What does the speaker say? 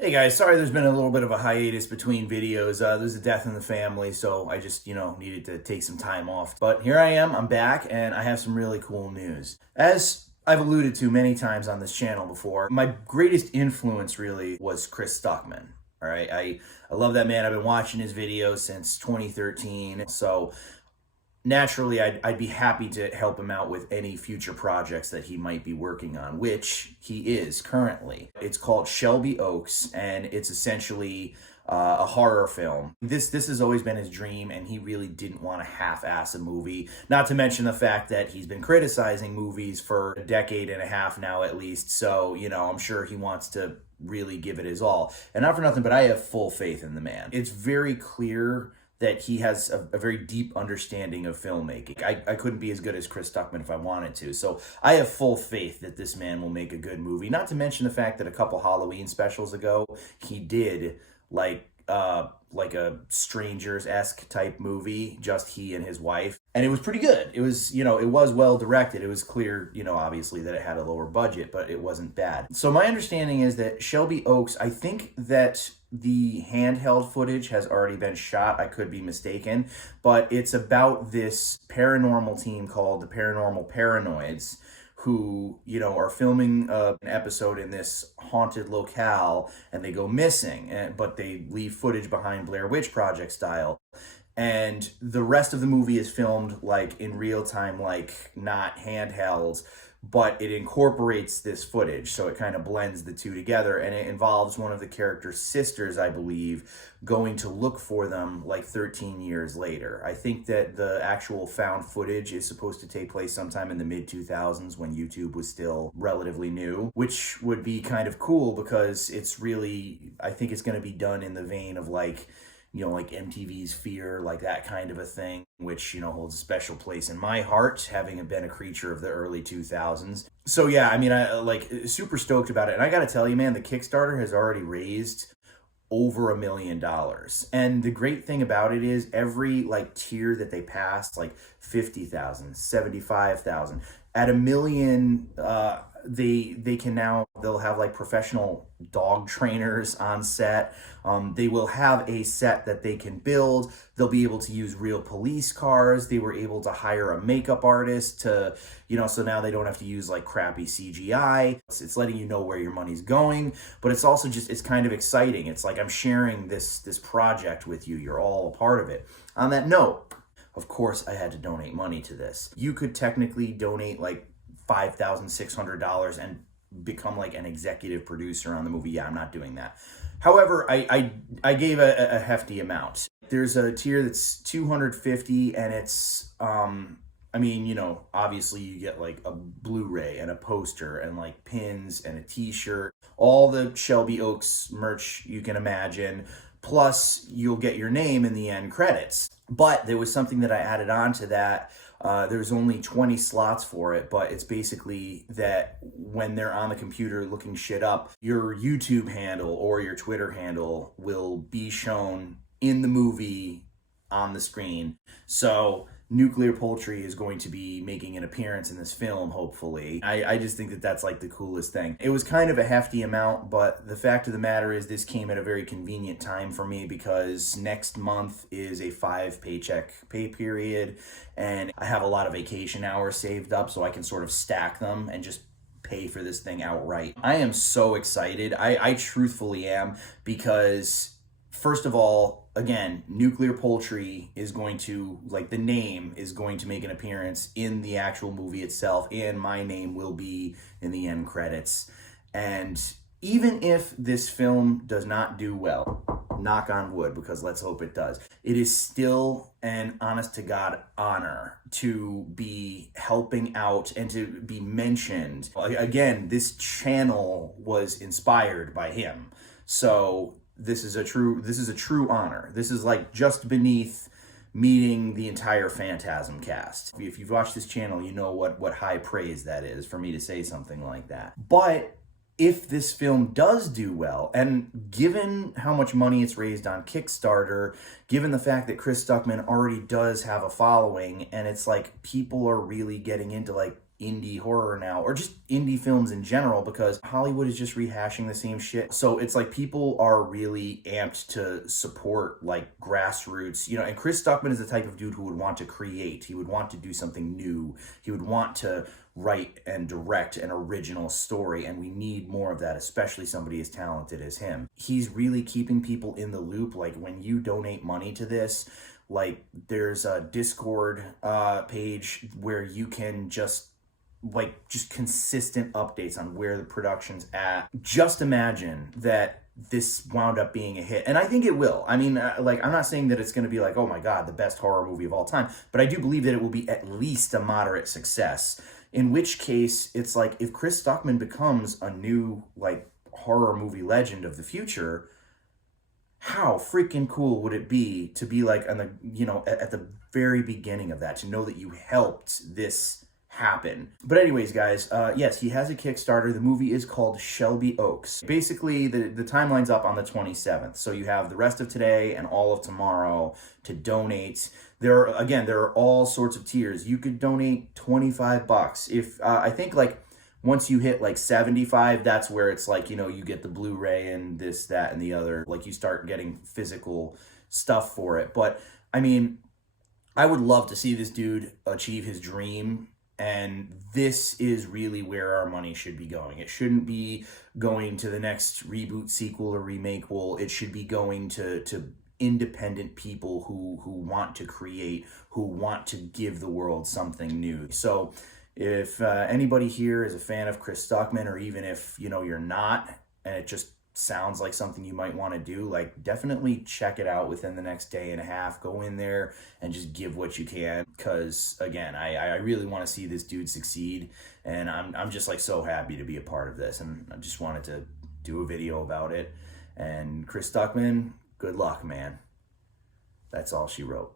Hey guys, sorry there's been a little bit of a hiatus between videos. There's a death in the family, so I just, needed to take some time off. But here I am, I'm back, and I have some really cool news. As I've alluded to many times on this channel before, my greatest influence really was Chris Stuckmann. All right, I love that man. I've been watching his videos since 2013. So naturally I'd be happy to help him out with any future projects that he might be working on, which he is currently. It's called Shelby Oaks, and it's essentially a horror film. This has always been his dream, and he really didn't want to half-ass a movie. Not to mention the fact that he's been criticizing movies for a decade and a half now at least, so I'm sure he wants to really give it his all. And not for nothing, but I have full faith in the man. It's very clear that he has a very deep understanding of filmmaking. I couldn't be as good as Chris Stuckmann if I wanted to. So I have full faith that this man will make a good movie. Not to mention the fact that a couple Halloween specials ago, he did like a strangers-esque type movie, just he and his wife. And it was pretty good. It was, it was well directed. It was clear, obviously that it had a lower budget, but it wasn't bad. So my understanding is that Shelby Oaks, I think that the handheld footage has already been shot. I could be mistaken, but it's about this paranormal team called the Paranormal Paranoids who, are filming an episode in this haunted locale, and they go missing, but they leave footage behind Blair Witch Project style. And the rest of the movie is filmed like in real time, like not handheld, but it incorporates this footage. So it kind of blends the two together, and it involves one of the character's sisters, I believe, going to look for them like 13 years later. I think that the actual found footage is supposed to take place sometime in the mid 2000s when YouTube was still relatively new, which would be kind of cool because it's really, I think it's going to be done in the vein of like MTV's Fear, like that kind of a thing, which, holds a special place in my heart, having been a creature of the early 2000s. So yeah, I mean, I like super stoked about it. And I got to tell you, man, the Kickstarter has already raised over $1 million. And the great thing about it is every like tier that they passed, like 50,000, 75,000, at $1 million, they can now, they'll have like professional dog trainers on set. They will have a set that they can build. They'll be able to use real police cars. They were able to hire a makeup artist to, so now they don't have to use like crappy CGI. It's letting you know where your money's going, but it's also just, it's kind of exciting. It's like I'm sharing this project with you. You're all a part of it. On that note, of course, I had to donate money to this. You could technically donate like $5,600 and become like an executive producer on the movie. Yeah, I'm not doing that. However, I gave a hefty amount. There's a tier that's $250, and it's obviously you get like a Blu-ray and a poster and like pins and a t-shirt, all the Shelby Oaks merch you can imagine. Plus, you'll get your name in the end credits. But there was something that I added on to that. There's only 20 slots for it, but it's basically that when they're on the computer looking shit up, your YouTube handle or your Twitter handle will be shown in the movie on the screen. So Nuclear Poultry is going to be making an appearance in this film, hopefully. I just think that that's like the coolest thing. It was kind of a hefty amount, but the fact of the matter is this came at a very convenient time for me because next month is a 5-paycheck pay period, and I have a lot of vacation hours saved up so I can sort of stack them and just pay for this thing outright. I am so excited. I truthfully am, because first of all, again, Nuclear Poultry is going to, like, the name is going to make an appearance in the actual movie itself, and my name will be in the end credits. And even if this film does not do well, knock on wood, because let's hope it does, it is still an honest to God honor to be helping out and to be mentioned. Again, this channel was inspired by him. So this is a true honor. This is like just beneath meeting the entire Phantasm cast. If you've watched this channel, you know what high praise that is for me to say something like that. But if this film does do well, and given how much money it's raised on Kickstarter, given the fact that Chris Stuckmann already does have a following, and it's like people are really getting into like indie horror now, or just indie films in general, because Hollywood is just rehashing the same shit. So it's like people are really amped to support like grassroots, you know, and Chris Stuckmann is the type of dude who would want to create. He would want to do something new. He would want to write and direct an original story, and we need more of that, especially somebody as talented as him. He's really keeping people in the loop. Like when you donate money to this, like there's a Discord page where you can just consistent updates on where the production's at. Just imagine that this wound up being a hit, and I think it will. I mean, like, I'm not saying that it's going to be like, oh my god, the best horror movie of all time, but I do believe that it will be at least a moderate success. In which case, it's like, if Chris Stuckmann becomes a new like horror movie legend of the future, how freaking cool would it be to be like on the, you know, at the very beginning of that, to know that you helped this happen. But anyways, guys, yes, he has a Kickstarter. The movie is called Shelby Oaks. Basically, the timeline's up on the 27th, so you have the rest of today and all of tomorrow to donate. There are all sorts of tiers. You could donate $25. If I think like once you hit like 75, that's where it's like, you know, you get the Blu-ray and this, that, and the other. Like you start getting physical stuff for it. But I mean, I would love to see this dude achieve his dream. And this is really where our money should be going. It shouldn't be going to the next reboot, sequel, or remake. Well, it should be going to independent people who want to create, who want to give the world something new. So if anybody here is a fan of Chris Stuckmann, or even if, you know, you're not, and it just sounds like something you might want to do, like, definitely check it out within the next day and a half. Go in there and just give what you can, because again, I really want to see this dude succeed, and I'm just like so happy to be a part of this, and I just wanted to do a video about it. And Chris Stuckmann, good luck, man. That's all she wrote.